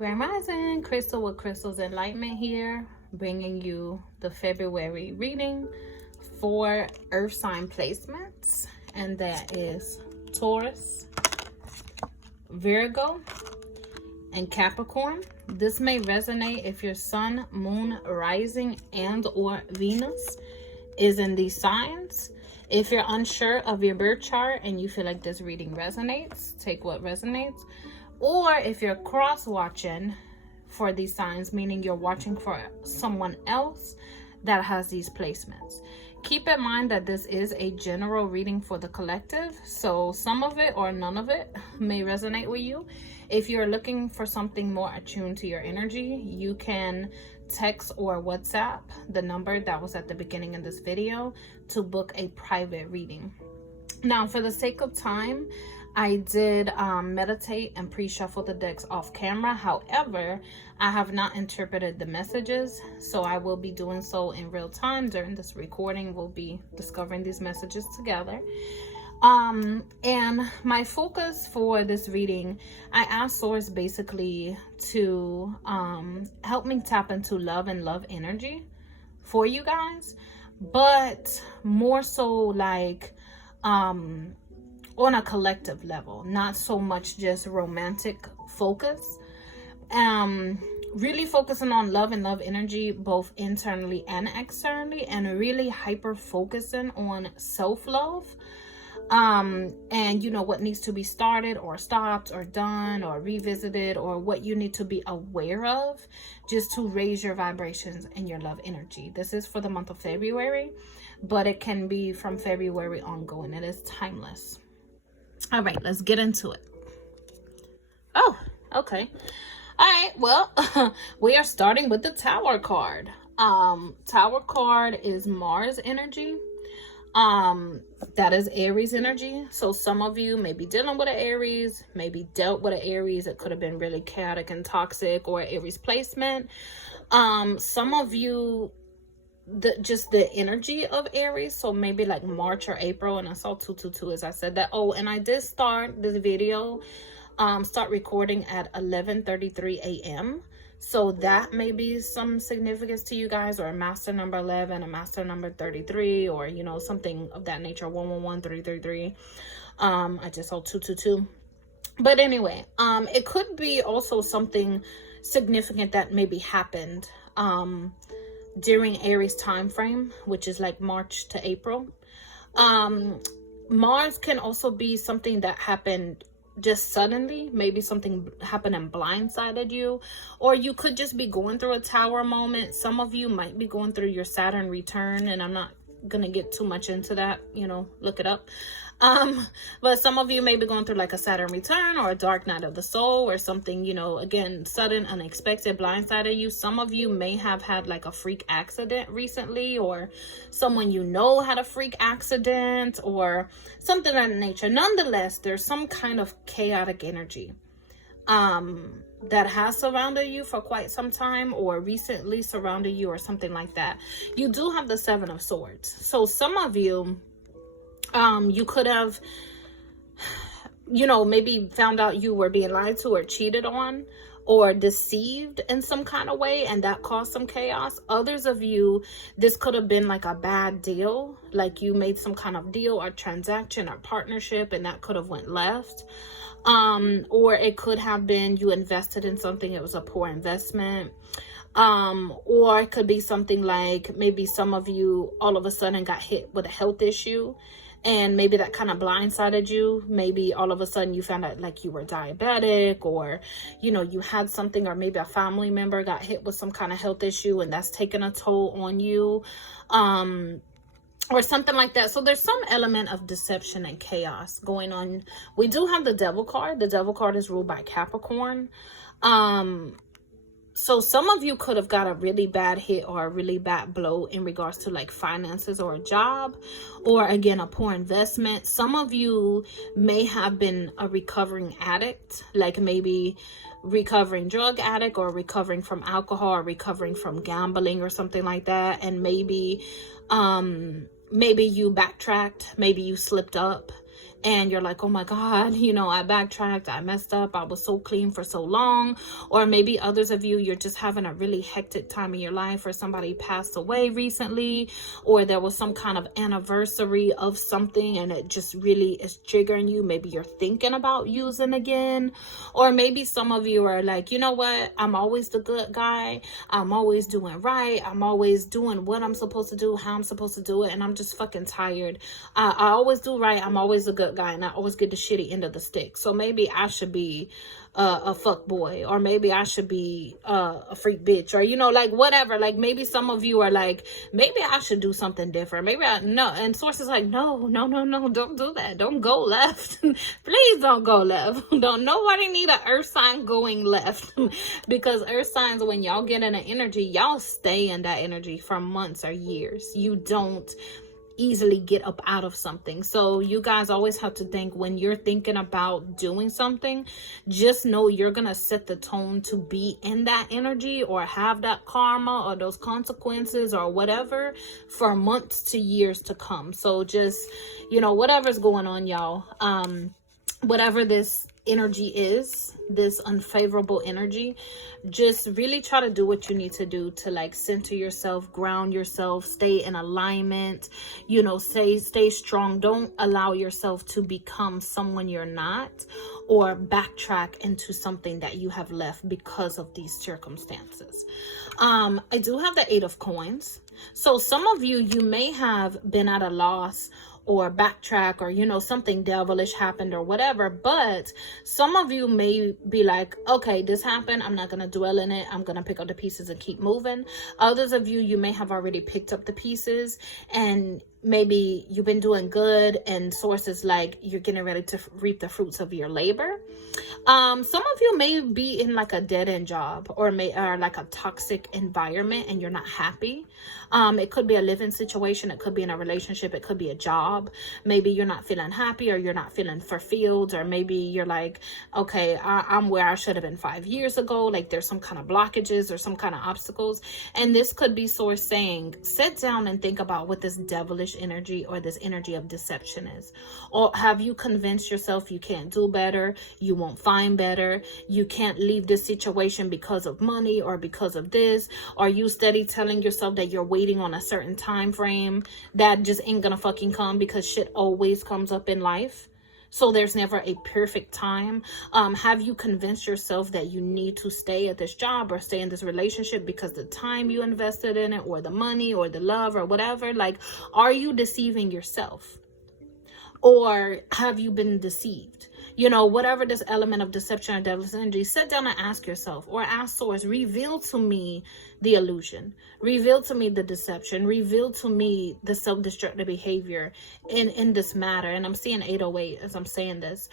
Grand Rising, Crystal with Crystal's Enlightenment here, bringing you the February reading for Earth sign placements, and that is Taurus, Virgo, and Capricorn. This may resonate if your sun, moon, rising, and or Venus is in these signs. If you're unsure of your birth chart and you feel like this reading resonates, take what resonates. Or if you're cross-watching for these signs, meaning you're watching for someone else that has these placements. Keep in mind that this is a general reading for the collective, so some of it or none of it may resonate with you. If you're looking for something more attuned to your energy, you can text or WhatsApp the number that was at the beginning of this video to book a private reading. Now, for the sake of time, I did meditate and pre-shuffle the decks off camera. However, I have not interpreted the messages, so I will be doing so in real time during this recording. We'll be discovering these messages together. And my focus for this reading, I asked Source basically to help me tap into love and love energy for you guys, but more so like on a collective level, not so much just romantic focus. Really focusing on love and love energy, both internally and externally, and really hyper focusing on self-love. And you know what needs to be started or stopped or done or revisited, or what you need to be aware of just to raise your vibrations and your love energy. This is for the month of February, but it can be from February ongoing. It is timeless. All right, let's get into it. Oh, okay. All right, well, we are starting with the Tower card. Tower card is Mars energy. That is Aries energy. So some of you may be dealing with an Aries, maybe dealt with an Aries. It could have been really chaotic and toxic, or Aries placement. Some of you, just the energy of Aries, so maybe like March or April, and I saw 222 as I said that. Oh, and I did start this video, start recording at 11:33 a.m. So that may be some significance to you guys, or a master number 11, a master number 33, or you know, something of that nature. 111 333. I just saw 222. But anyway, it could be also something significant that maybe happened during Aries time frame, which is like March to April. Mars can also be something that happened just suddenly. Maybe something happened and blindsided you, or you could just be going through a tower moment. Some of you might be going through your Saturn return, and I'm not gonna get too much into that, you know, look it up. But some of you may be going through like a Saturn return or a dark night of the soul, or something, you know, again, sudden, unexpected, blindsided you. Some of you may have had like a freak accident recently, or someone you know had a freak accident, or something of that nature. Nonetheless, there's some kind of chaotic energy that has surrounded you for quite some time, or recently surrounded you, or something like that. You do have the Seven of Swords. So some of you, you could have, you know, maybe found out you were being lied to or cheated on or deceived in some kind of way, and that caused some chaos. Others of you, this could have been like a bad deal, like you made some kind of deal or transaction or partnership, and that could have went left. Or it could have been you invested in something, it was a poor investment. Or it could be something like maybe some of you all of a sudden got hit with a health issue, and maybe that kind of blindsided you. Maybe all of a sudden you found out like you were diabetic, or you know, you had something, or maybe a family member got hit with some kind of health issue, and that's taken a toll on you, or something like that. So there's some element of deception and chaos going on. We do have the Devil card. The Devil card is ruled by Capricorn. So some of you could have got a really bad hit or a really bad blow in regards to like finances or a job, or again, a poor investment. Some of you may have been a recovering addict, like maybe recovering drug addict, or recovering from alcohol, or recovering from gambling or something like that. And maybe you backtracked, maybe you slipped up, and you're like, oh my God, you know, I backtracked, I messed up, I was so clean for so long. Or maybe others of you, you're just having a really hectic time in your life, or somebody passed away recently, or there was some kind of anniversary of something and it just really is triggering you. Maybe you're thinking about using again. Or maybe some of you are like, you know what, I'm always the good guy, I'm always doing right, I'm always doing what I'm supposed to do, how I'm supposed to do it, and I'm just fucking tired. I always do right, I'm always a good guy, and I always get the shitty end of the stick. So maybe I should be a fuck boy, or maybe I should be a freak bitch, or, you know, like whatever. Like maybe some of you are like, maybe I should do something different. Maybe no. And Source is like, no, don't do that. Don't go left. Please don't go left. Don't nobody need an earth sign going left. Because earth signs, when y'all get in an energy, y'all stay in that energy for months or years. You don't easily get up out of something. So you guys always have to think, when you're thinking about doing something, just know you're gonna set the tone to be in that energy, or have that karma or those consequences or whatever for months to years to come. So just, you know, whatever's going on, y'all, whatever this energy is, this unfavorable energy, just really try to do what you need to do to like center yourself, ground yourself, stay in alignment, you know, stay strong. Don't allow yourself to become someone you're not, or backtrack into something that you have left because of these circumstances. I do have the 8 of Coins. So some of you may have been at a loss, or backtrack, or, you know, something devilish happened or whatever. But some of you may be like, okay, this happened, I'm not going to dwell in it, I'm going to pick up the pieces and keep moving. Others of you may have already picked up the pieces, and maybe you've been doing good, and Source is like, you're getting ready to reap the fruits of your labor. Some of you may be in like a dead-end job, or like a toxic environment, and you're not happy. It could be a living situation, it could be in a relationship, it could be a job. Maybe you're not feeling happy, or you're not feeling fulfilled, or maybe you're like, okay, I'm where I should have been 5 years ago. Like there's some kind of blockages or some kind of obstacles. And this could be Source saying, sit down and think about what this devilish energy, or this energy of deception is. Or have you convinced yourself you can't do better, you won't find better, you can't leave this situation because of money, or because of this? Are you steady telling yourself that you're waiting on a certain time frame that just ain't gonna fucking come, because shit always comes up in life? So there's never a perfect time. Have you convinced yourself that you need to stay at this job or stay in this relationship because the time you invested in it, or the money, or the love, or whatever? Like, are you deceiving yourself? Or have you been deceived? You know, whatever this element of deception or devil's energy, sit down and ask yourself, or ask Source, reveal to me the illusion, reveal to me the deception, reveal to me the self-destructive behavior in this matter. And I'm seeing 808 as I'm saying this.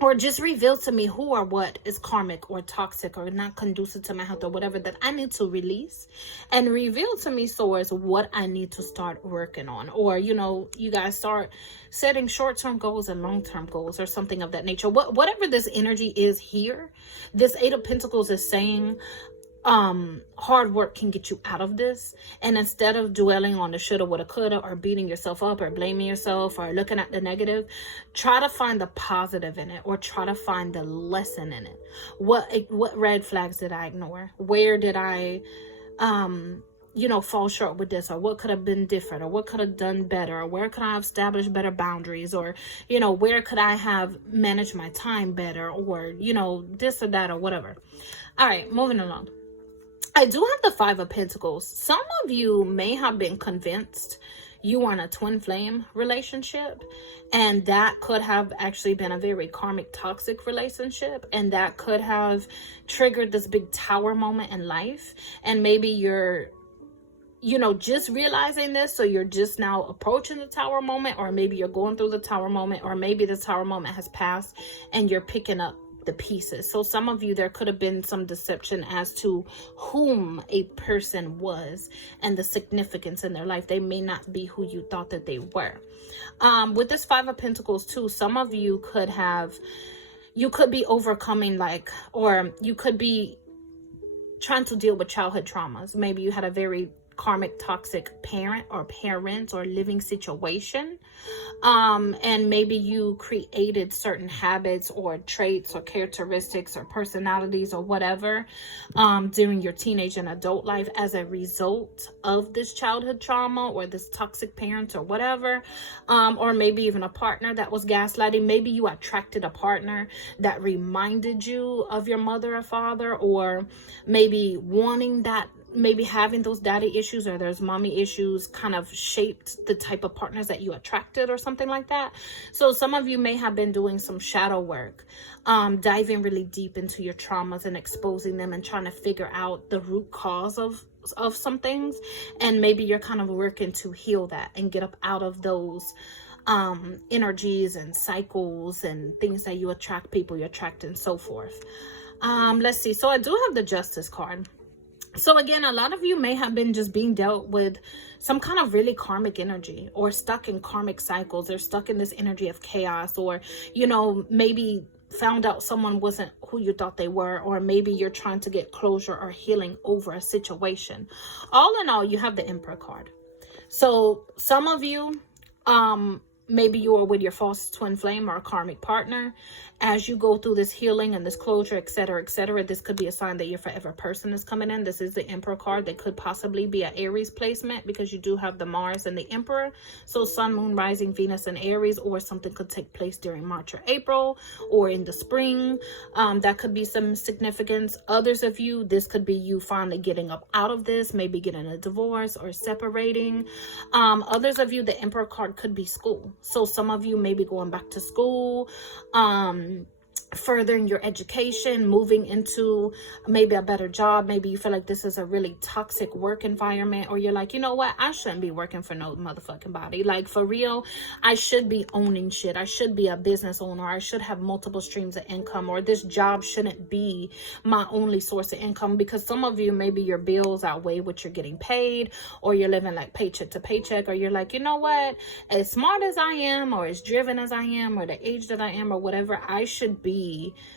Or just reveal to me who or what is karmic or toxic or not conducive to my health, or whatever, that I need to release. And reveal to me, Source, what I need to start working on. Or, you know, you guys start setting short-term goals and long-term goals, or something of that nature. Whatever this energy is here, this 8 of Pentacles is saying, hard work can get you out of this. And instead of dwelling on the shoulda, woulda, coulda, or beating yourself up, or blaming yourself, or looking at the negative, try to find the positive in it, or try to find the lesson in it. What red flags did I ignore? Where did I you know, fall short with this? Or what could have been different? Or what could have done better? Or where could I have established better boundaries? Or, you know, where could I have managed my time better? Or, you know, this or that, or whatever. All right, moving along. I do have the 5 of Pentacles. Some of you may have been convinced you are in a twin flame relationship, and that could have actually been a very karmic, toxic relationship, and that could have triggered this big tower moment in life. And maybe you're, you know, just realizing this, so you're just now approaching the tower moment, or maybe you're going through the tower moment, or maybe the tower moment has passed and you're picking up the pieces. So some of you, there could have been some deception as to whom a person was and the significance in their life. They may not be who you thought that they were. With this 5 of Pentacles too, some of you could be overcoming, like, or you could be trying to deal with childhood traumas. Maybe you had a very karmic toxic parent or parents or living situation. And maybe you created certain habits or traits or characteristics or personalities or whatever during your teenage and adult life as a result of this childhood trauma or this toxic parent or whatever. Or maybe even a partner that was gaslighting. Maybe you attracted a partner that reminded you of your mother or father, or maybe wanting that, maybe having those daddy issues or those mommy issues kind of shaped the type of partners that you attracted or something like that. So some of you may have been doing some shadow work, diving really deep into your traumas and exposing them and trying to figure out the root cause of some things. And maybe you're kind of working to heal that and get up out of those energies and cycles and things that you attract, people you attract, and so forth. Let's see. So I do have the Justice card. So again, a lot of you may have been just being dealt with some kind of really karmic energy, or stuck in karmic cycles, or stuck in this energy of chaos, or, you know, maybe found out someone wasn't who you thought they were, or maybe you're trying to get closure or healing over a situation. All in all, you have the Emperor card. So some of you, maybe you are with your false twin flame or a karmic partner. As you go through this healing and this closure, etc., this could be a sign that your forever person is coming in. This is the Emperor card. That could possibly be an Aries placement, because you do have the Mars and the Emperor. So Sun, Moon, Rising, Venus, and Aries, or something could take place during March or April, or in the spring. That could be some significance. Others of you, this could be you finally getting up out of this, maybe getting a divorce or separating. Others of you, the Emperor card could be school. So some of you may be going back to school, furthering your education, moving into maybe a better job. Maybe you feel like this is a really toxic work environment, or you're like, you know what, I shouldn't be working for no motherfucking body. Like, for real, I should be owning shit. I should be a business owner. I should have multiple streams of income, or this job shouldn't be my only source of income. Because some of you, maybe your bills outweigh what you're getting paid, or you're living like paycheck to paycheck, or you're like, you know what, as smart as I am, or as driven as I am, or the age that I am, or whatever, I should be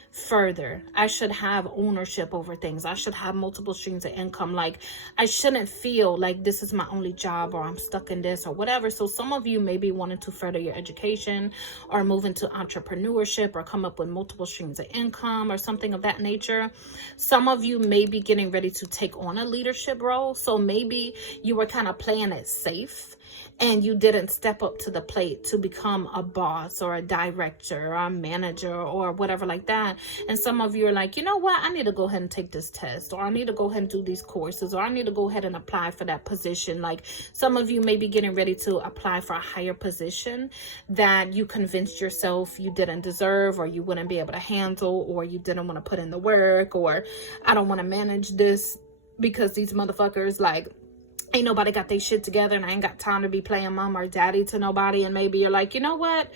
further. I should have ownership over things. I should have multiple streams of income. Like, I shouldn't feel like this is my only job, or I'm stuck in this, or whatever. So some of you may be wanting to further your education, or move into entrepreneurship, or come up with multiple streams of income, or something of that nature. Some of you may be getting ready to take on a leadership role. So maybe you were kind of playing it safe, and you didn't step up to the plate to become a boss, or a director, or a manager, or whatever like that. And some of you are like, you know what, I need to go ahead and take this test, or I need to go ahead and do these courses, or I need to go ahead and apply for that position. Like, some of you may be getting ready to apply for a higher position that you convinced yourself you didn't deserve, or you wouldn't be able to handle, or you didn't want to put in the work, or I don't want to manage this because these motherfuckers, like, ain't nobody got their shit together, and I ain't got time to be playing mom or daddy to nobody. And maybe you're like, you know what?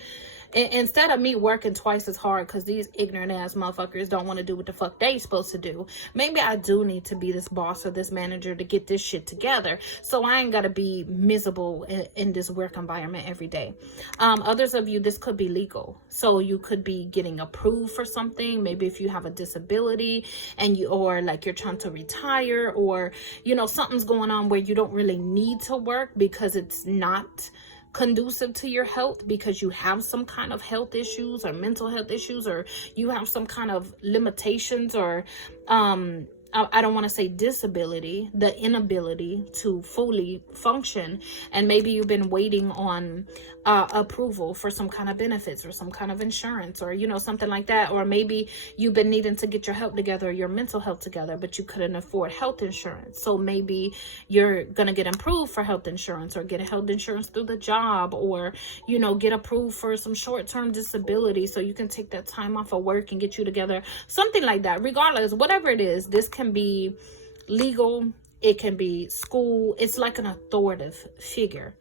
Instead of me working twice as hard because these ignorant ass motherfuckers don't want to do what the fuck they supposed to do, maybe I do need to be this boss or this manager to get this shit together, so I ain't got to be miserable in this work environment every day. Others of you, this could be legal. So you could be getting approved for something. Maybe if you have a disability and or like you're trying to retire, or, you know, something's going on where you don't really need to work because it's not conducive to your health, because you have some kind of health issues or mental health issues, or you have some kind of limitations, or I don't want to say disability, the inability to fully function. And maybe you've been waiting on approval for some kind of benefits or some kind of insurance, or, you know, something like that. Or maybe you've been needing to get your health together, your mental health together, but you couldn't afford health insurance. So maybe you're going to get approved for health insurance, or get a health insurance through the job, or, you know, get approved for some short-term disability so you can take that time off of work and get you together, something like that. Regardless, whatever it is, this can be legal, it can be school. It's like an authoritative figure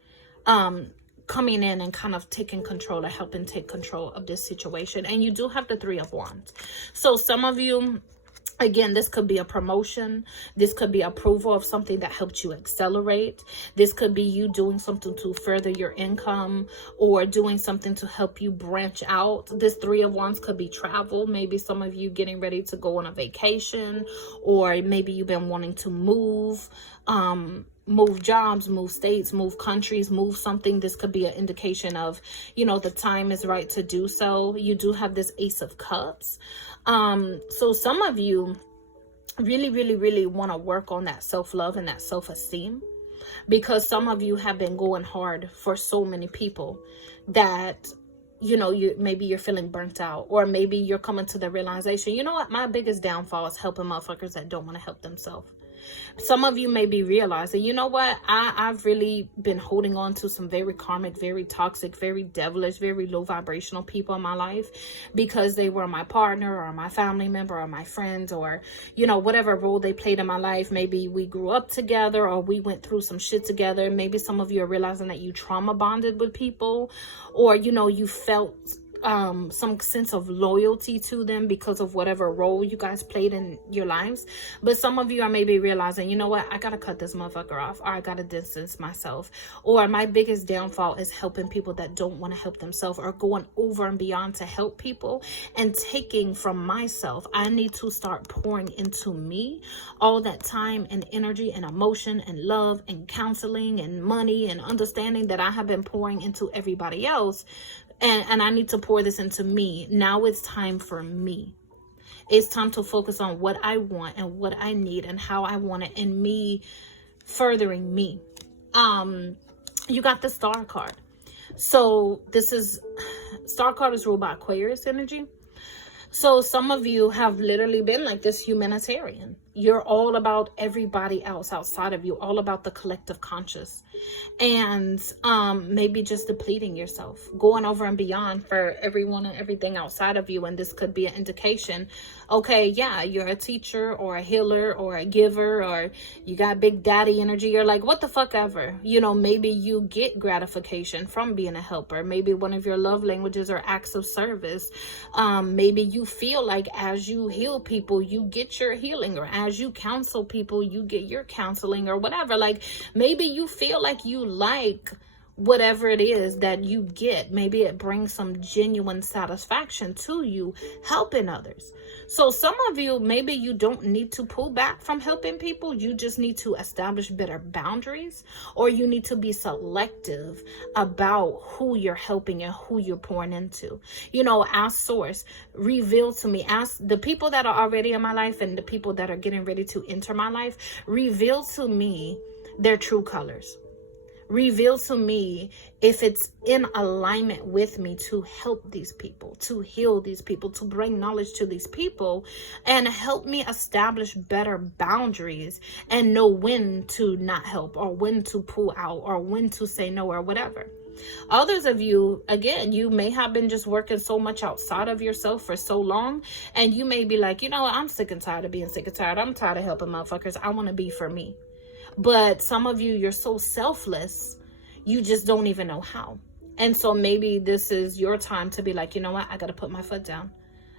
coming in and kind of taking control, or helping take control of this situation. And you do have the Three of Wands. So some of you, again, this could be a promotion. This could be approval of something that helped you accelerate. This could be you doing something to further your income, or doing something to help you branch out. This Three of Wands could be travel. Maybe some of you getting ready to go on a vacation, or maybe you've been wanting to move. move jobs, move states, move countries, move something. This could be an indication of, you know, the time is right to do so. You do have this Ace of Cups. So some of you really want to work on that self-love and that self-esteem, because some of you have been going hard for so many people that, you know, maybe you're feeling burnt out, or maybe you're coming to the realization, you know what, my biggest downfall is helping motherfuckers that don't want to help themselves. Some of you may be realizing, you know what, I've really been holding on to some very karmic, very toxic, very devilish, very low vibrational people in my life, because they were my partner or my family member or my friends, or, you know, whatever role they played in my life. Maybe we grew up together, or we went through some shit together. Maybe some of you are realizing that you trauma bonded with people, or, you know, you felt some sense of loyalty to them because of whatever role you guys played in your lives. But some of you are maybe realizing, you know what, I gotta cut this motherfucker off, or I gotta distance myself, or my biggest downfall is helping people that don't want to help themselves, or going over and beyond to help people and taking from myself. I need to start pouring into me all that time and energy and emotion and love and counseling and money and understanding that I have been pouring into everybody else. And I need to pour this into me. Now it's time for me. It's time to focus on what I want and what I need and how I want it, and me furthering me. You got the Star card. So Star card is ruled by Aquarius energy. So some of you have literally been like this humanitarian. You're all about everybody else outside of you, all about the collective conscious, and maybe just depleting yourself, going over and beyond for everyone and everything outside of you. And this could be an indication, okay, yeah, you're a teacher or a healer or a giver, or you got big daddy energy. You're like, what the fuck ever. You know, maybe you get gratification from being a helper. Maybe one of your love languages are acts of service. Maybe you feel like as you heal people, you get your healing, or as you counsel people, you get your counseling, or whatever. Like, maybe you feel like you like whatever it is that you get. Maybe it brings some genuine satisfaction to you helping others. So some of you, maybe you don't need to pull back from helping people. You just need to establish better boundaries, or you need to be selective about who you're helping and who you're pouring into. You know, ask source, reveal to me, ask the people that are already in my life and the people that are getting ready to enter my life, reveal to me their true colors. Reveal to me if it's in alignment with me to help these people, to heal these people, to bring knowledge to these people, and help me establish better boundaries and know when to not help, or when to pull out, or when to say no, or whatever. Others of you, again, you may have been just working so much outside of yourself for so long, and you may be like, you know what, I'm sick and tired of being sick and tired. I'm tired of helping motherfuckers. I want to be for me. But some of you, you're so selfless, you just don't even know how. And so maybe this is your time to be like, you know what, I got to put my foot down.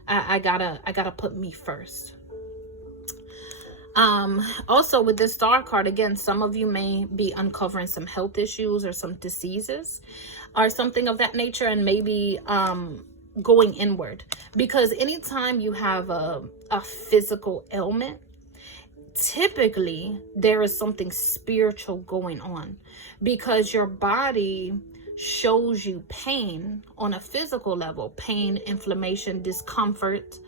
I gotta put me first. Also with this Star card, again, some of you may be uncovering some health issues or some diseases or something of that nature, and maybe going inward, because anytime you have a physical ailment, typically there is something spiritual going on, because your body shows you pain on a physical level, pain, inflammation, discomfort,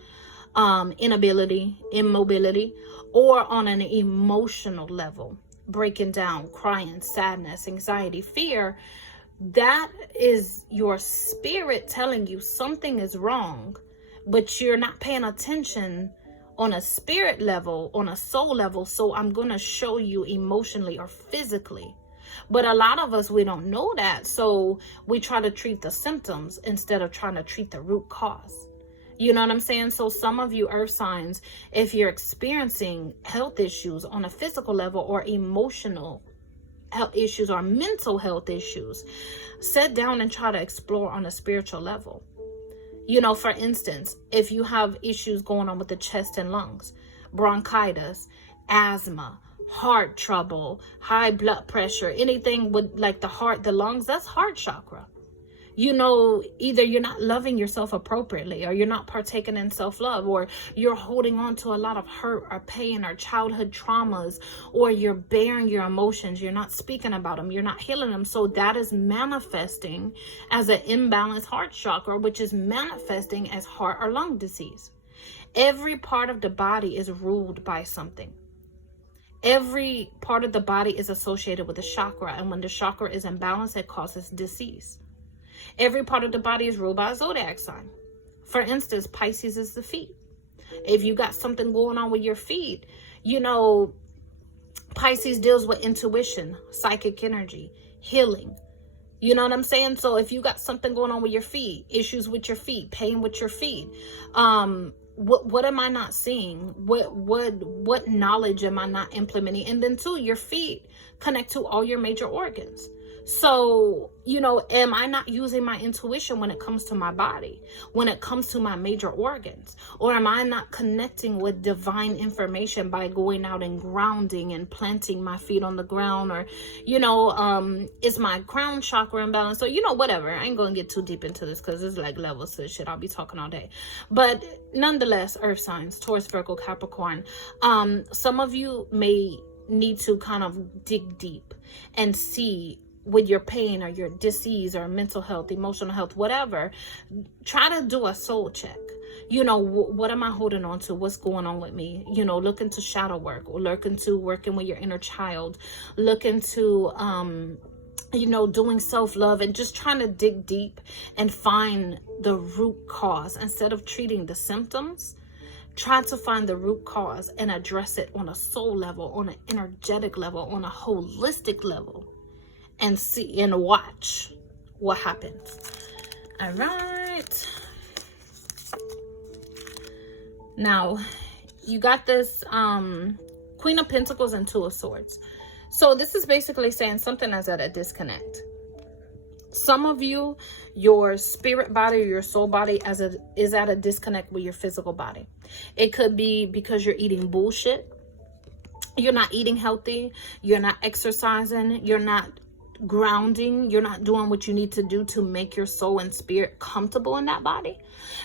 inability, immobility, or on an emotional level, breaking down, crying, sadness, anxiety, fear. That is your spirit telling you something is wrong, but you're not paying attention on a spirit level, on a soul level. So I'm going to show you emotionally or physically. But a lot of us, we don't know that. So we try to treat the symptoms instead of trying to treat the root cause. You know what I'm saying? So some of you earth signs, if you're experiencing health issues on a physical level, or emotional health issues, or mental health issues, sit down and try to explore on a spiritual level. You know, for instance, if you have issues going on with the chest and lungs, bronchitis, asthma, heart trouble, high blood pressure, anything with like the heart, the lungs, that's heart chakra. You know, either you're not loving yourself appropriately, or you're not partaking in self-love, or you're holding on to a lot of hurt or pain or childhood traumas, or you're bearing your emotions. You're not speaking about them. You're not healing them. So that is manifesting as an imbalanced heart chakra, which is manifesting as heart or lung disease. Every part of the body is ruled by something. Every part of the body is associated with a chakra. And when the chakra is imbalanced, it causes disease. Every part of the body is ruled by a zodiac sign. For instance, Pisces is the feet. If you got something going on with your feet, you know, Pisces deals with intuition, psychic energy, healing. You know what I'm saying? So if you got something going on with your feet, issues with your feet, pain with your feet, what am I not seeing? What knowledge am I not implementing? And then too, your feet connect to all your major organs. So, you know, am I not using my intuition when it comes to my body, when it comes to my major organs? Or am I not connecting with divine information by going out and grounding and planting my feet on the ground? Or, you know, is my crown chakra imbalanced? So, you know, whatever. I ain't going to get too deep into this because it's like levels to shit. I'll be talking all day. But nonetheless, earth signs, Taurus, Virgo, Capricorn. Some of you may need to kind of dig deep and see with your pain or your disease or mental health, emotional health, whatever. Try to do a soul check. You know, what am I holding on to? What's going on with me? You know, look into shadow work, or look into working with your inner child. Look into, you know, doing self-love, and just trying to dig deep and find the root cause instead of treating the symptoms. Try to find the root cause and address it on a soul level, on an energetic level, on a holistic level. And see and watch what happens. All right. Now, you got this Queen of Pentacles and Two of Swords. So this is basically saying something is at a disconnect. Some of you, your spirit body or your soul body is at a disconnect with your physical body. It could be because you're eating bullshit. You're not eating healthy. You're not exercising. You're not grounding. You're not doing what you need to do to make your soul and spirit comfortable in that body,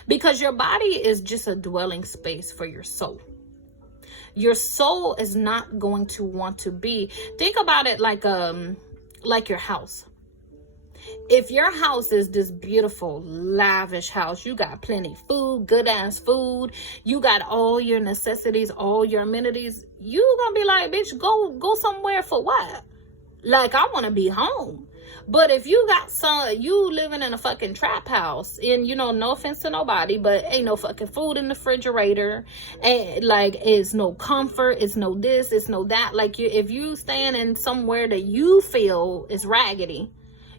because your body is just a dwelling space for your soul. Your soul is not going to want to be, think about it like your house. If your house is this beautiful, lavish house, you got plenty food, good ass food, you got all your necessities, all your amenities, you gonna be like, bitch, go somewhere for what? Like, I want to be home. But if you got you living in a fucking trap house, and, you know, no offense to nobody, but ain't no fucking food in the refrigerator, and like, it's no comfort, it's no this, it's no that. Like, if you staying in somewhere that you feel is raggedy,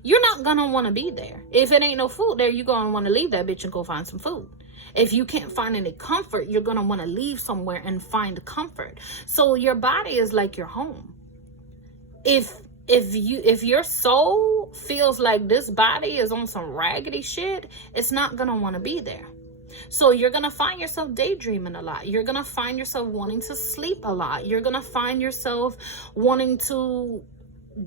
you're not gonna want to be there. If it ain't no food there, you're gonna want to leave that bitch and go find some food. If you can't find any comfort, you're gonna want to leave somewhere and find comfort. So your body is like your home. If your soul feels like this body is on some raggedy shit, it's not going to want to be there. So you're going to find yourself daydreaming a lot. You're going to find yourself wanting to sleep a lot. You're going to find yourself wanting to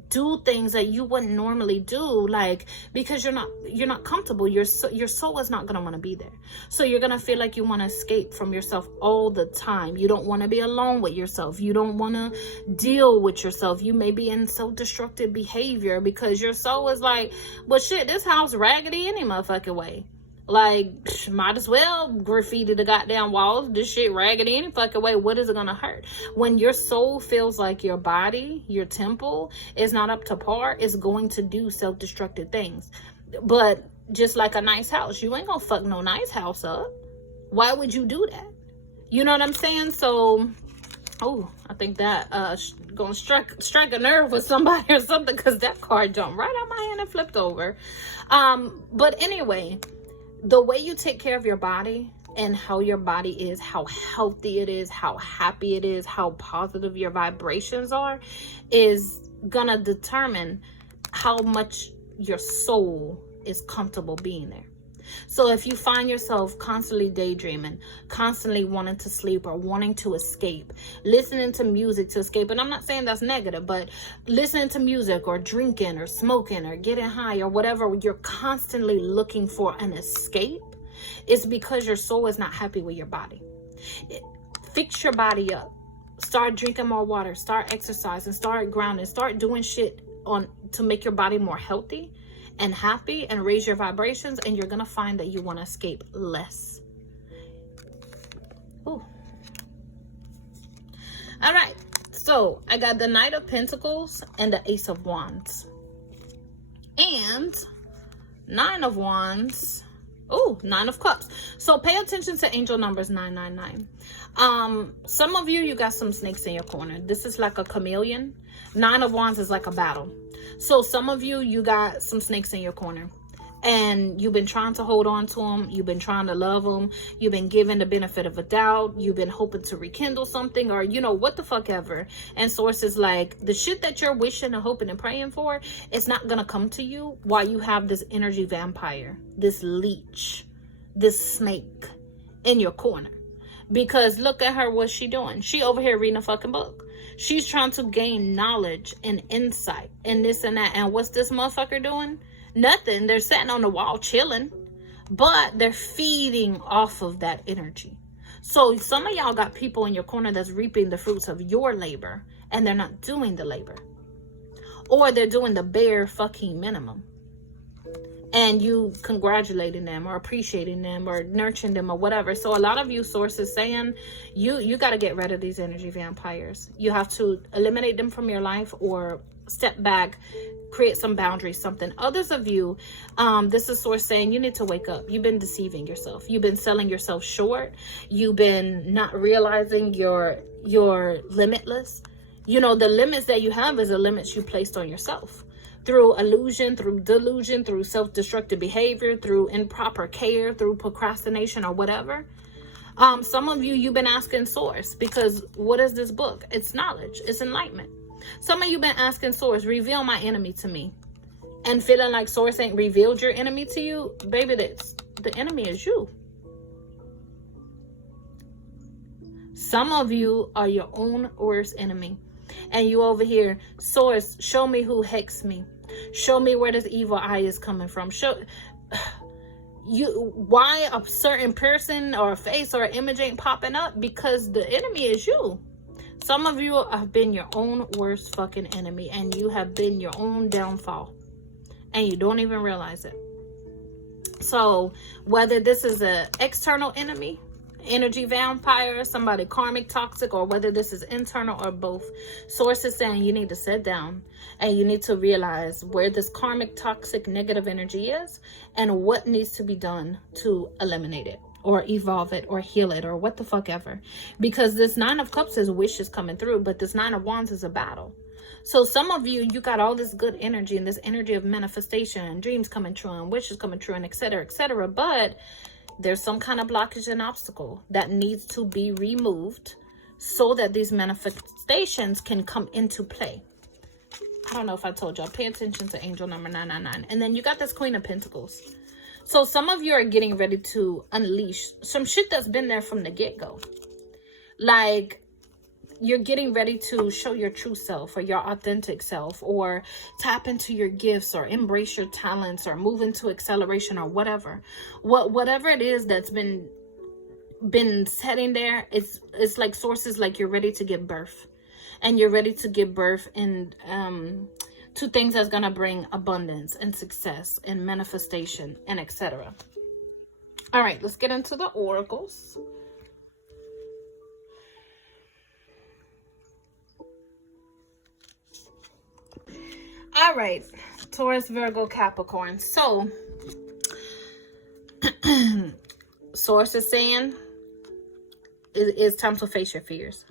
do things that you wouldn't normally do, like, because you're not comfortable. Your soul is not going to want to be there. So you're going to feel like you want to escape from yourself all the time. You don't want to be alone with yourself. You don't want to deal with yourself. You may be in self-destructive behavior because your soul is like, well, shit, this house raggedy any motherfucking way. Like, might as well graffiti the goddamn walls. This shit raggedy any fucking way. What is it gonna hurt? When your soul feels like your body, your temple, is not up to par, it's going to do self-destructive things. But just like a nice house, you ain't gonna fuck no nice house up. Why would you do that? You know what I'm saying? So, oh, I think that gonna strike a nerve with somebody or something, because that card jumped right out my hand and flipped over. But anyway, the way you take care of your body and how your body is, how healthy it is, how happy it is, how positive your vibrations are, is gonna determine how much your soul is comfortable being there. So if you find yourself constantly daydreaming, constantly wanting to sleep or wanting to escape, listening to music to escape, and I'm not saying that's negative, but listening to music or drinking or smoking or getting high or whatever, you're constantly looking for an escape, it's because your soul is not happy with your body. Fix your body up. Start drinking more water, start exercising, start grounding, start doing shit to make your body more healthy and happy and raise your vibrations, and you're gonna find that you want to escape less. Ooh. All right, so I got the Knight of Pentacles and the Ace of Wands and Nine of Wands. Oh, Nine of Cups. So pay attention to angel numbers 999. Some of you got some snakes in your corner. This is like a chameleon. Nine of Wands is like a battle. So some of you got some snakes in your corner, and you've been trying to hold on to them. You've been trying to love them. You've been given the benefit of a doubt. You've been hoping to rekindle something, or what the fuck ever. And source is like, the shit that you're wishing and hoping and praying for, it's not gonna come to you while you have this energy vampire, this leech, this snake in your corner. Because look at her, what's she doing? She over here reading a fucking book. She's trying to gain knowledge and insight and this and that. And what's this motherfucker doing? Nothing. They're sitting on the wall chilling, but they're feeding off of that energy. So some of y'all got people in your corner that's reaping the fruits of your labor, and they're not doing the labor, or they're doing the bare fucking minimum, and you congratulating them or appreciating them or nurturing them or whatever. So a lot of you sources saying you got to get rid of these energy vampires. You have to eliminate them from your life or step back, create some boundaries, something. Others of you, this is source saying you need to wake up. You've been deceiving yourself. You've been selling yourself short. You've been not realizing you're limitless. The limits that you have is the limits you placed on yourself. Through illusion, through delusion, through self-destructive behavior, through improper care, through procrastination or whatever. Some of you've been asking source, because what is this book? It's knowledge. It's enlightenment. Some of you been asking source, reveal my enemy to me. And feeling like source ain't revealed your enemy to you. Baby, the enemy is you. Some of you are your own worst enemy. And you over here, source, show me who hexed me. Show me where this evil eye is coming from. Why a certain person or a face or an image ain't popping up? Because the enemy is you. Some of you have been your own worst fucking enemy, and you have been your own downfall, and you don't even realize it. So whether this is an external enemy, energy vampire, somebody karmic toxic, or whether this is internal or both, source is saying you need to sit down and you need to realize where this karmic toxic negative energy is and what needs to be done to eliminate it or evolve it or heal it or what the fuck ever. Because this Nine of Cups is wishes coming through, but this Nine of Wands is a battle. So some of you got all this good energy and this energy of manifestation and dreams coming true and wishes coming true and etc., but there's some kind of blockage and obstacle that needs to be removed so that these manifestations can come into play. I don't know if I told y'all, pay attention to angel number 999. And then you got this Queen of Pentacles. So some of you are getting ready to unleash some shit that's been there from the get-go. Like, you're getting ready to show your true self or your authentic self, or tap into your gifts or embrace your talents or move into acceleration or whatever. Whatever it is that's been setting there, it's like sources like you're ready to give birth. And you're ready to give birth in to things that's going to bring abundance and success and manifestation and etc. All right, let's get into the oracles. All right, Taurus, Virgo, Capricorn. So, source is saying it's time to face your fears.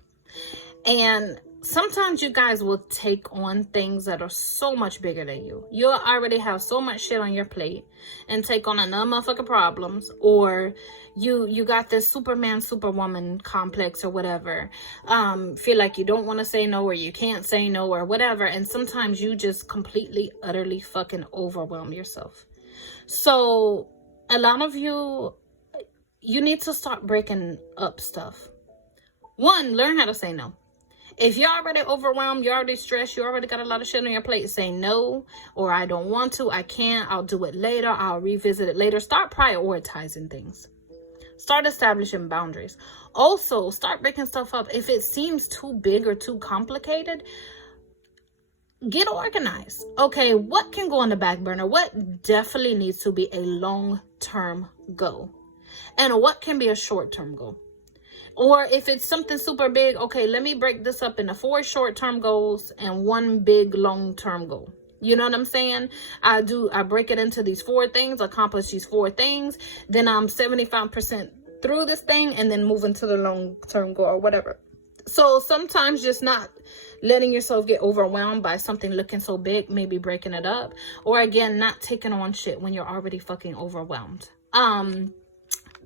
And sometimes you guys will take on things that are so much bigger than you. You already have so much shit on your plate and take on another motherfucking problems, or you got this Superman, Superwoman complex or whatever. Feel like you don't want to say no, or you can't say no, or whatever. And sometimes you just completely, utterly fucking overwhelm yourself. So A lot of you, you need to start breaking up stuff. One, learn how to say no. If you're already overwhelmed, you're already stressed, you already got a lot of shit on your plate, say no, or I don't want to, I can't, I'll do it later, I'll revisit it later. Start prioritizing things. Start establishing boundaries. Also, start breaking stuff up. If it seems too big or too complicated, get organized. Okay, what can go on the back burner? What definitely needs to be a long-term goal? And what can be a short-term goal? Or if it's something super big, okay, let me break this up into 4 short-term goals and 1 big long-term goal. You know what I'm saying? I break it into these 4 things, accomplish these 4 things. Then I'm 75% through this thing and then move into the long-term goal or whatever. So sometimes just not letting yourself get overwhelmed by something looking so big, maybe breaking it up. Or again, not taking on shit when you're already fucking overwhelmed.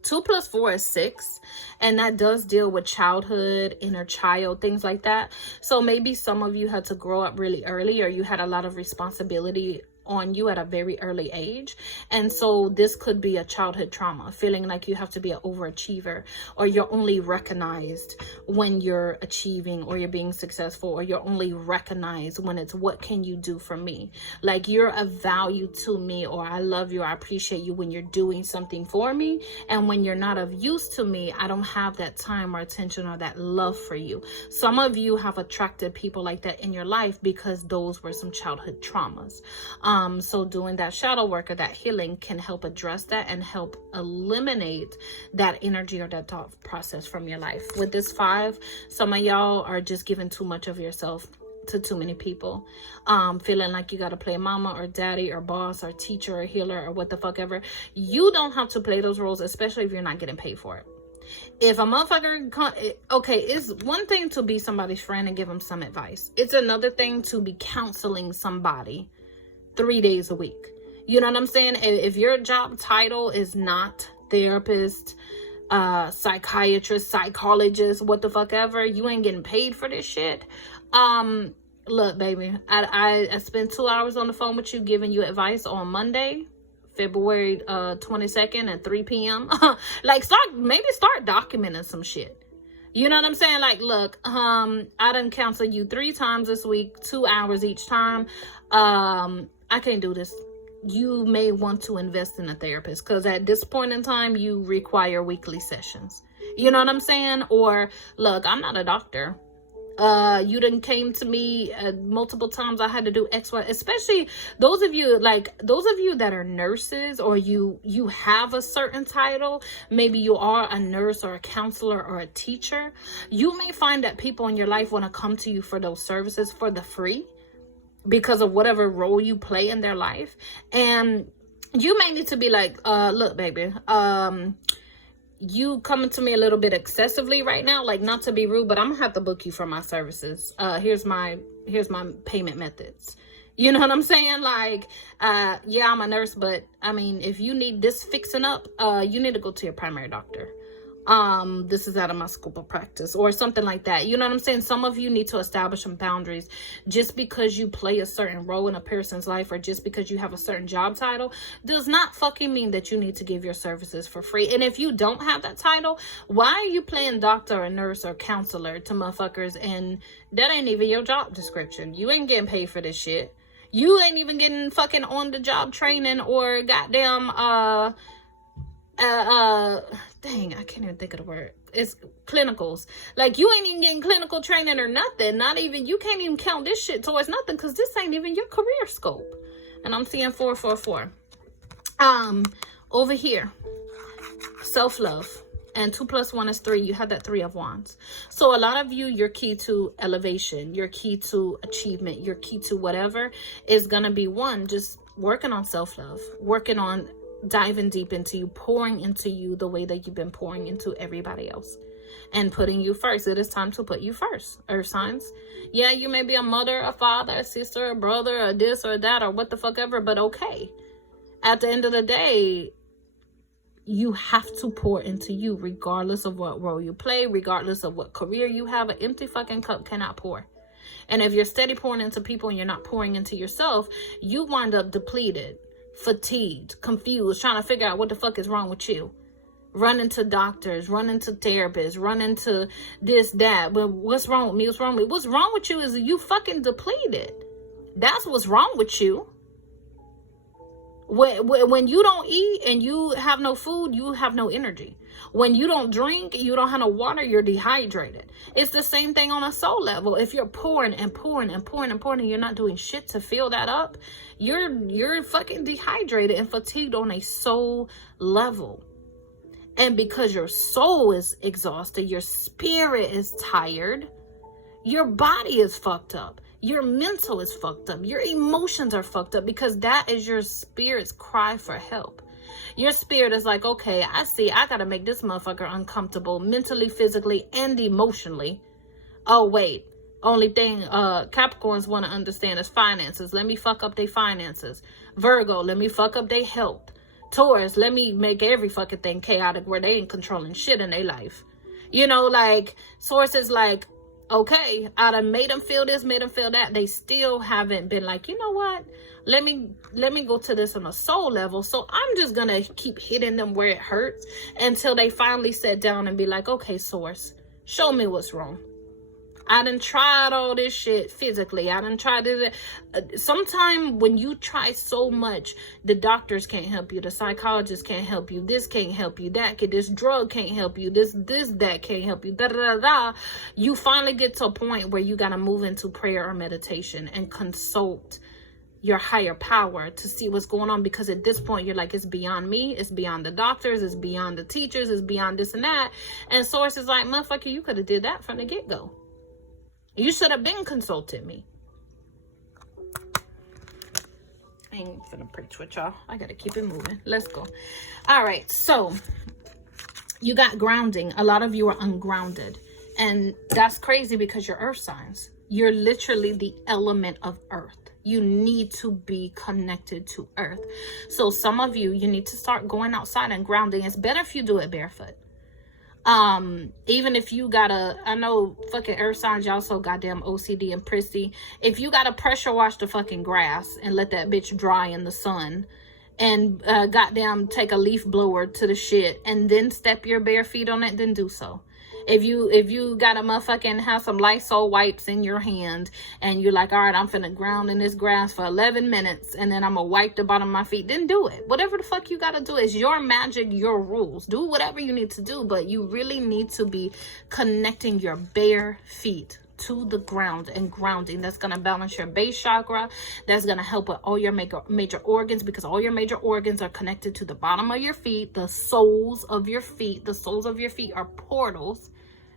2 + 4 is 6, and that does deal with childhood, inner child, things like that. So maybe some of you had to grow up really early, or you had a lot of responsibility on you at a very early age, and so this could be a childhood trauma, feeling like you have to be an overachiever, or you're only recognized when you're achieving, or you're being successful, or you're only recognized when it's what can you do for me, like you're of value to me, or I love you, I appreciate you when you're doing something for me, and when you're not of use to me, I don't have that time or attention or that love for you. Some of you have attracted people like that in your life because those were some childhood traumas. So doing that shadow work or that healing can help address that and help eliminate that energy or that thought process from your life. With this 5, some of y'all are just giving too much of yourself to too many people, feeling like you got to play mama or daddy or boss or teacher or healer or what the fuck ever. You don't have to play those roles, especially if you're not getting paid for it. If a motherfucker, okay, it's one thing to be somebody's friend and give them some advice. It's another thing to be counseling somebody 3 days a week. You know what I'm saying? If your job title is not therapist, psychiatrist, psychologist, what the fuck ever, you ain't getting paid for this shit. Look, baby, I spent 2 hours on the phone with you giving you advice on Monday, February 22nd at 3 p.m. Like, start documenting some shit. You know what I'm saying? Like, look, I done counsel you 3 times this week, 2 hours each time. I can't do this. You may want to invest in a therapist, because at this point in time, you require weekly sessions. You know what I'm saying? Or, look, I'm not a doctor. You done came to me multiple times. I had to do X, Y, especially those of you that are nurses, or you have a certain title. Maybe you are a nurse or a counselor or a teacher. You may find that people in your life want to come to you for those services for the free, because of whatever role you play in their life. And you may need to be like, look, baby, you coming to me a little bit excessively right now, like, not to be rude, but I'm gonna have to book you for my services. Here's my payment methods. You know what I'm saying? Like, yeah, I'm a nurse, but I mean, if you need this fixing up, you need to go to your primary doctor. This is out of my scope of practice, or something like that. You know what I'm saying? Some of you need to establish some boundaries. Just because you play a certain role in a person's life, or just because you have a certain job title, does not fucking mean that you need to give your services for free. And if you don't have that title, why are you playing doctor or nurse or counselor to motherfuckers, and that ain't even your job description? You ain't getting paid for this shit. You ain't even getting fucking on the job training or goddamn dang, I can't even think of the word. It's clinicals. Like, you ain't even getting clinical training or nothing. Not even, you can't even count this shit towards nothing, because this ain't even your career scope. And I'm seeing 444. Over here, self-love. And 2 + 1 is 3. You have that 3 of Wands. So a lot of you, your key to elevation, your key to achievement, your key to whatever is gonna be, 1, just working on self-love, working on diving deep into you, pouring into you the way that you've been pouring into everybody else, and putting you first. It is time to put you first, earth signs. Yeah, you may be a mother, a father, a sister, a brother, or this or that, or what the fuck ever, but okay. At the end of the day, you have to pour into you, regardless of what role you play, regardless of what career you have. An empty fucking cup cannot pour. And if you're steady pouring into people and you're not pouring into yourself, you wind up depleted. fatigued, confused, trying to figure out what the fuck is wrong with you. Running to doctors, running to therapists, running to this, that. But what's wrong with me? What's wrong with me? What's wrong with you is you fucking depleted. That's what's wrong with you. When you don't eat and you have no food, you have no energy. When you don't drink, you don't have no water, you're dehydrated. It's the same thing on a soul level. If you're pouring and pouring and pouring and pouring and you're not doing shit to fill that up, you're fucking dehydrated and fatigued on a soul level. And because your soul is exhausted, your spirit is tired, your body is fucked up. Your mental is fucked up. Your emotions are fucked up because that is your spirit's cry for help. Your spirit is like, okay, I see. I got to make this motherfucker uncomfortable mentally, physically, and emotionally. Oh, wait. Only thing Capricorns want to understand is finances. Let me fuck up their finances. Virgo, let me fuck up their health. Taurus, let me make every fucking thing chaotic where they ain't controlling shit in their life. You know, like, sources like, okay, I done made them feel this, made them feel that. They still haven't been like, you know what? Let me go to this on a soul level. So I'm just going to keep hitting them where it hurts until they finally sit down and be like, okay, source, show me what's wrong. I done tried all this shit physically. I done tried this. Sometimes when you try so much, the doctors can't help you. The psychologists can't help you. This can't help you. This drug can't help you. That can't help you. Da, da, da, da. You finally get to a point where you got to move into prayer or meditation and consult your higher power to see what's going on. Because at this point, you're like, it's beyond me. It's beyond the doctors. It's beyond the teachers. It's beyond this and that. And source is like, motherfucker, you could have did that from the get-go. You should have been consulting me. I ain't finna preach with y'all. I gotta keep it moving. Let's go. All right, so you got grounding. A lot of you are ungrounded. And that's crazy because you're earth signs. You're literally the element of earth. You need to be connected to earth. So some of you need to start going outside and grounding. It's better if you do it barefoot. Even if you gotta, I know fucking earth signs, y'all so goddamn OCD and prissy. If you gotta pressure wash the fucking grass and let that bitch dry in the sun and goddamn take a leaf blower to the shit and then step your bare feet on it, then do so. If you gotta motherfucking have some Lysol wipes in your hand and you're like, all right, I'm finna ground in this grass for 11 minutes and then I'm gonna wipe the bottom of my feet, then do it. Whatever the fuck you gotta do. It's your magic, your rules. Do whatever you need to do, but you really need to be connecting your bare feet to the ground and grounding. That's going to balance your base chakra. That's going to help with all your major organs, because all your major organs are connected to the bottom of your feet, the soles of your feet. The soles of your feet are portals.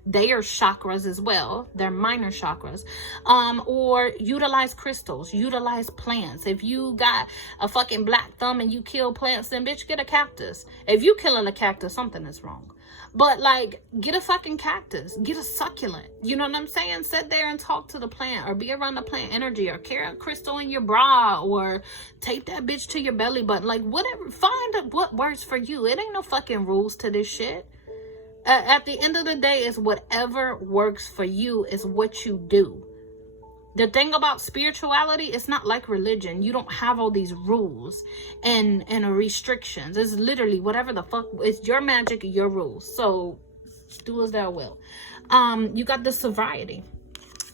They are chakras as well. They're minor chakras. Or utilize crystals, utilize plants. If you got a fucking black thumb and you kill plants, then bitch, get a cactus. If you killing a cactus, something is wrong. But like, get a fucking cactus, get a succulent. You know what I'm saying? Sit there and talk to the plant, or be around the plant energy, or carry a crystal in your bra, or tape that bitch to your belly button. Like, whatever, find what works for you. It ain't no fucking rules to this shit. At the end of the day, it's whatever works for you is what you do. The thing about spirituality, it's not like religion. You don't have all these rules and restrictions. It's literally whatever the fuck. It's your magic, your rules. So do as thou will. You got the sobriety.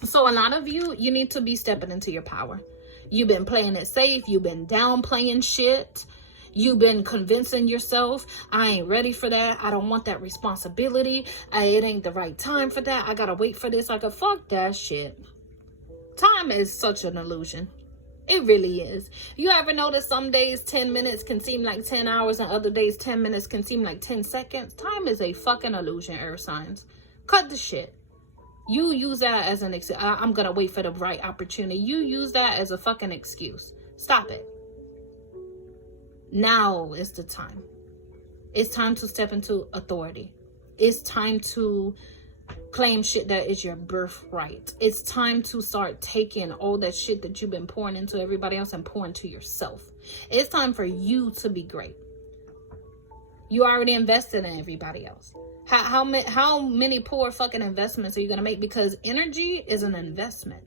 So a lot of you need to be stepping into your power. You've been playing it safe. You've been downplaying shit. You've been convincing yourself, I ain't ready for that. I don't want that responsibility. It ain't the right time for that. I gotta wait for this. I could fuck that shit. Time is such an illusion. It really is. You ever notice some days 10 minutes can seem like 10 hours and other days 10 minutes can seem like 10 seconds? Time is a fucking illusion, earth signs. Cut the shit. You use that as an excuse. I'm gonna wait for the right opportunity. You use that as a fucking excuse. Stop it. Now is the time. It's time to step into authority. It's time to claim shit that is your birthright. It's time to start taking all that shit that you've been pouring into everybody else and pouring to yourself. It's time for you to be great. You already invested in everybody else. How many poor fucking investments are you going to make? Because energy is an investment.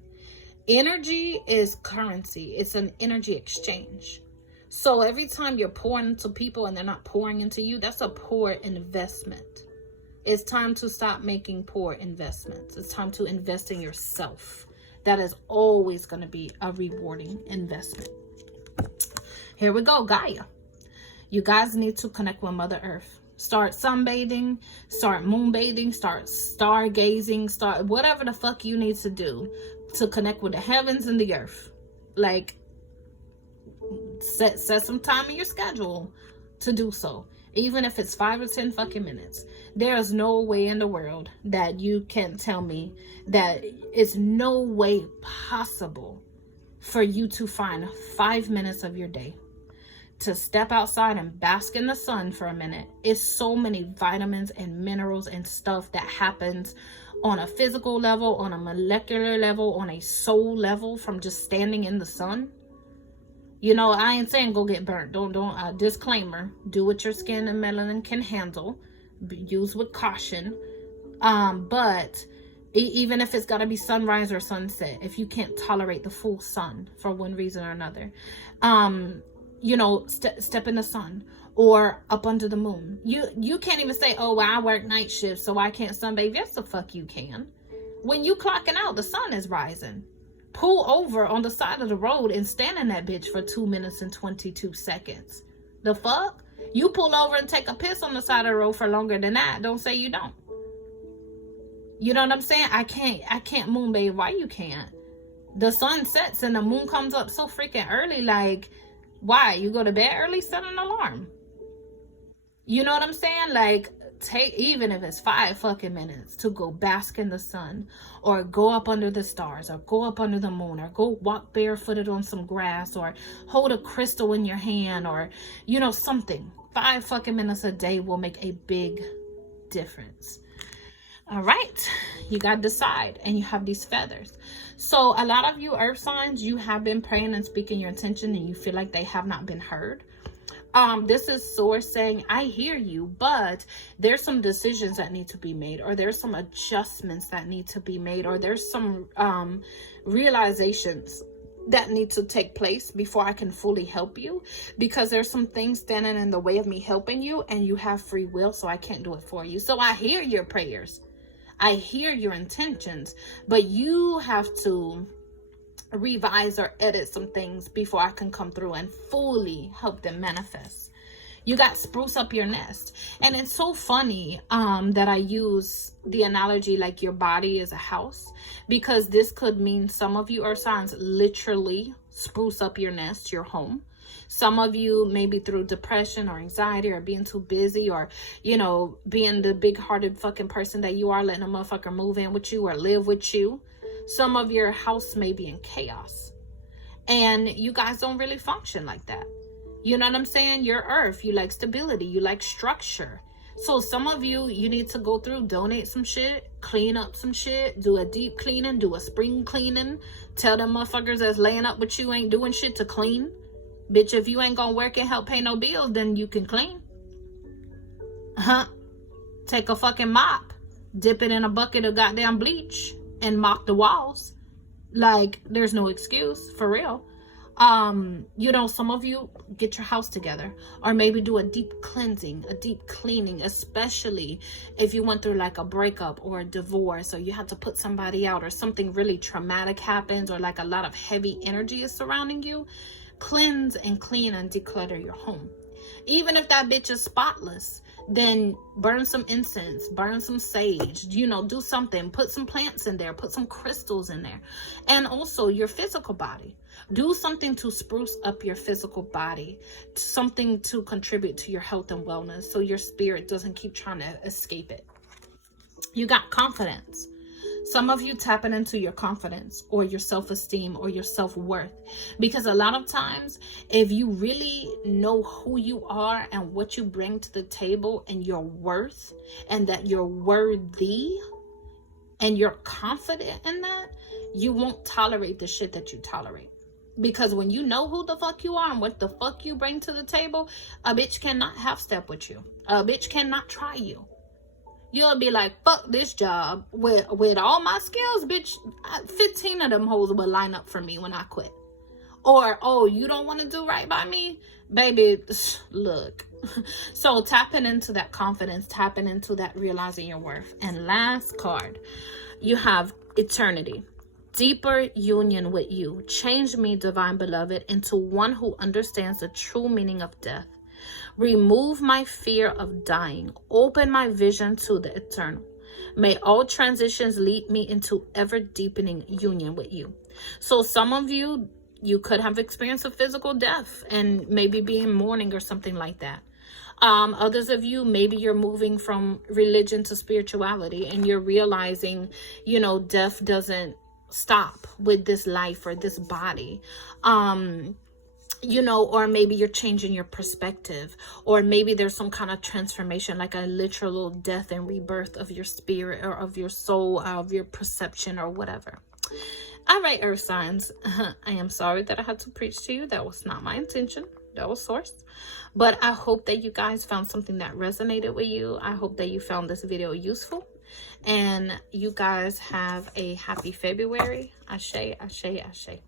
Energy is currency. It's an energy exchange. So every time you're pouring into people and they're not pouring into you, that's a poor investment. It's time to stop making poor investments. It's time to invest in yourself. That is always going to be a rewarding investment. Here we go, Gaia. You guys need to connect with Mother Earth. Start sunbathing, start moonbathing, start stargazing, start whatever the fuck you need to do to connect with the heavens and the earth. Like, set some time in your schedule to do so. Even if it's 5 or 10 fucking minutes. There is no way in the world that you can tell me that it's no way possible for you to find 5 minutes of your day to step outside and bask in the sun for a minute. It's so many vitamins and minerals and stuff that happens on a physical level, on a molecular level, on a soul level from just standing in the sun. You know, I ain't saying go get burnt. Don't disclaimer. Do what your skin and melanin can handle. Use with caution. But even if it's got to be sunrise or sunset, if you can't tolerate the full sun for one reason or another, you know, step in the sun or up under the moon. You can't even say, oh, well, I work night shift, so I can't sunbathe. Yes, the fuck you can. When you clocking out, the sun is rising. Pull over on the side of the road and stand in that bitch for 2 minutes and 22 seconds. The fuck? You pull over and take a piss on the side of the road for longer than that. Don't say you don't. You know what I'm saying? I can't moonbathe. Why you can't? The sun sets and the moon comes up so freaking early. Like, why? You go to bed early, set an alarm. You know what I'm saying? Like, take, even if it's 5 fucking minutes to go bask in the sun, or go up under the stars, or go up under the moon, or go walk barefooted on some grass, or hold a crystal in your hand, or, you know, something. 5 fucking minutes a day will make a big difference. All right, you got to decide, and you have these feathers. So a lot of you earth signs, you have been praying and speaking your intention, and you feel like they have not been heard. This is Source saying, I hear you, but there's some decisions that need to be made, or there's some adjustments that need to be made, or there's some realizations that need to take place before I can fully help you, because there's some things standing in the way of me helping you, and you have free will, so I can't do it for you. So I hear your prayers. I hear your intentions, but you have to revise or edit some things before I can come through and fully help them manifest. You got spruce up your nest. And it's so funny that I use the analogy like your body is a house, because this could mean some of you earth signs literally spruce up your nest, your home. Some of you, maybe through depression or anxiety or being too busy, or, you know, being the big-hearted fucking person that you are, letting a motherfucker move in with you or live with you. Some of your house may be in chaos, and you guys don't really function like that. You know what I'm saying? You're earth. You like stability. You like structure. So some of you, you need to go through, donate some shit, clean up some shit, do a deep cleaning, do a spring cleaning. Tell them motherfuckers that's laying up with you ain't doing shit to clean. Bitch, if you ain't gonna work and help pay no bills, then you can clean. Take a fucking mop, dip it in a bucket of goddamn bleach, and mop the walls. Like, there's no excuse, for real. You know, some of you, get your house together, or maybe do a deep cleansing, a deep cleaning, especially if you went through like a breakup or a divorce, or you had to put somebody out, or something really traumatic happens, or like a lot of heavy energy is surrounding you. Cleanse and clean and declutter your home. Even if that bitch is spotless, then burn some incense, burn some sage, you know, do something, put some plants in there, put some crystals in there. And also your physical body. Do something to spruce up your physical body, something to contribute to your health and wellness, so your spirit doesn't keep trying to escape it. You got confidence. Some of you tapping into your confidence, or your self-esteem, or your self-worth. Because a lot of times, if you really know who you are and what you bring to the table, and your worth, and that you're worthy, and you're confident in that, you won't tolerate the shit that you tolerate. Because when you know who the fuck you are and what the fuck you bring to the table, a bitch cannot half step with you. A bitch cannot try you. You'll be like, fuck this job. With all my skills, bitch, 15 of them hoes will line up for me when I quit. Or, oh, you don't want to do right by me? baby, look. So tapping into that confidence, tapping into that realizing your worth. And last card, you have eternity. Deeper union with you. Change me, divine beloved, into one who understands the true meaning of death. Remove my fear of dying. Open my vision to the eternal. May all transitions lead me into ever deepening union with you. So some of you, you could have experienced a physical death and maybe be in mourning or something like that. Others of you, maybe you're moving from religion to spirituality and you're realizing, you know, death doesn't stop with this life or this body. You know, or maybe you're changing your perspective, or maybe there's some kind of transformation, like a literal death and rebirth of your spirit or of your soul, of your perception or whatever. All right, earth signs, I am sorry that I had to preach to you. That was not my intention. That was source. But I hope that you guys found something that resonated with you. I hope that you found this video useful. And you guys have a happy February. Ashe, ashe, ashe.